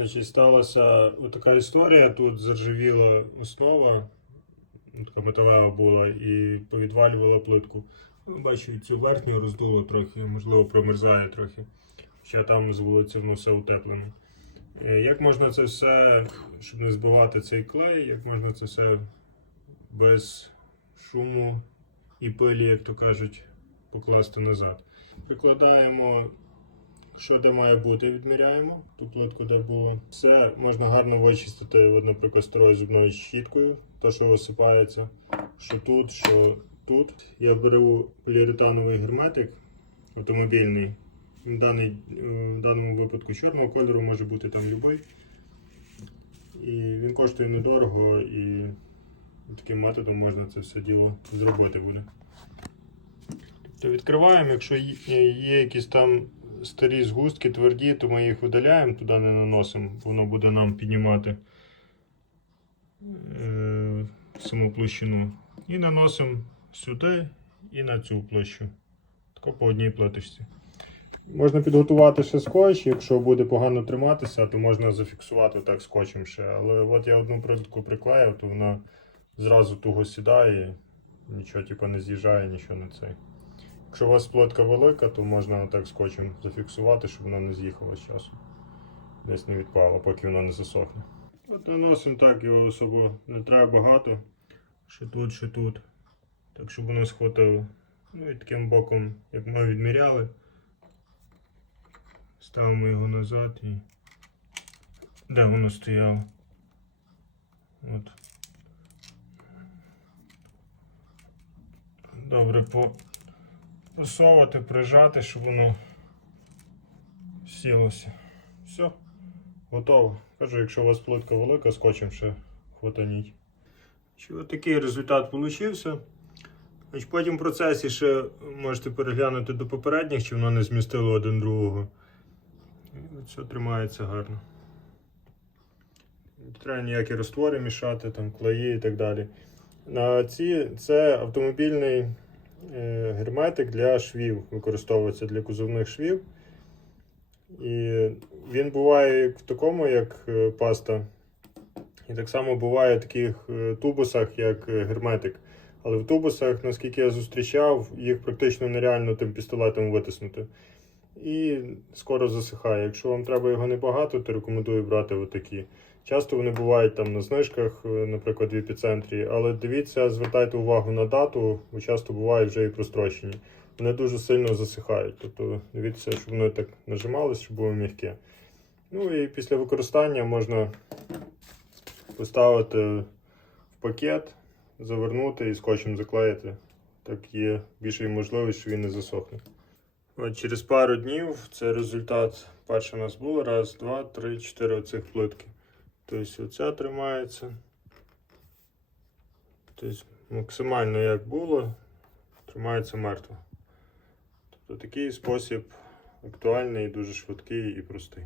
Значить, сталася така історія. Тут заржавіла основа, ну, така металева була, і повідвалювала плитку. Ну, Бачу, цю верхню роздуло трохи, можливо, промерзає трохи. Хоча там з вулиці воно все утеплено. Е, Як можна це все, щоб не збивати цей клей, як можна це все без шуму і пилі, як то кажуть, покласти назад? Прикладаємо що де має бути, відміряємо ту плитку, де було. Все можна гарно вичистити, от, наприклад, старою зубною щіткою, то що осипається, що тут, що тут. Я беру поліуретановий герметик автомобільний. В, даний, в даному випадку чорного кольору може бути там будь-який. І він коштує недорого і таким методом можна це все діло зробити буде. То відкриваємо, якщо є якісь там старі згустки тверді, то ми їх видаляємо, туди не наносимо, воно буде нам піднімати е, саму площину. І наносимо сюди і на цю площу. Тако по одній плиточці. Можна підготувати ще скотч, якщо буде погано триматися, то можна зафіксувати так скотчем ще. Але от я одну плитку приклеїв, то вона зразу туго сідає, нічого типу, не з'їжджає, нічого не цей. Якщо у вас плитка велика, то можна так скотчем зафіксувати, щоб вона не з'їхала з часу. Десь не відпала, поки вона не засохне. От наносимо так його особо не треба багато. Що тут, що тут. Так, щоб воно схватило. Ну і таким боком, як ми відміряли, ставимо його назад і. Де воно стояло? От. Добре, по посовувати, прижати, щоб воно сілося. Все, готово. Кажу, якщо у вас плитка велика, скотчем ще хватаніть. От такий результат вийшов. Потім в процесі ще можете переглянути до попередніх, чи воно не змістило один другого. І все тримається гарно. Не треба ніякі роствори мішати, там, клеї і так далі. На ці це автомобільний герметик для швів, використовується для кузовних швів. І він буває в такому, як е, паста. І так само буває в таких е, тубусах, як е, герметик. Але в тубусах, наскільки я зустрічав, їх практично нереально тим пістолетом витиснути. І скоро засихає. Якщо вам треба його небагато, то рекомендую брати отакі. Часто вони бувають там на знижках, е, наприклад, в епіцентрі, але дивіться, звертайте увагу на дату, бо часто бувають вже і прострочені. Вони дуже сильно засихають. Тобто дивіться, щоб воно так нажималось, щоб було м'яке. Ну і після використання можна поставити в пакет, завернути і скотчем заклеїти. Так є більше можливість, що він не засохне. От через пару днів це результат. Перше у нас було. Раз, два, три, чотири оцих плитки. Тобто оця тримається. Тобто максимально як було, тримається мертво. Тобто такий спосіб актуальний, дуже швидкий і простий.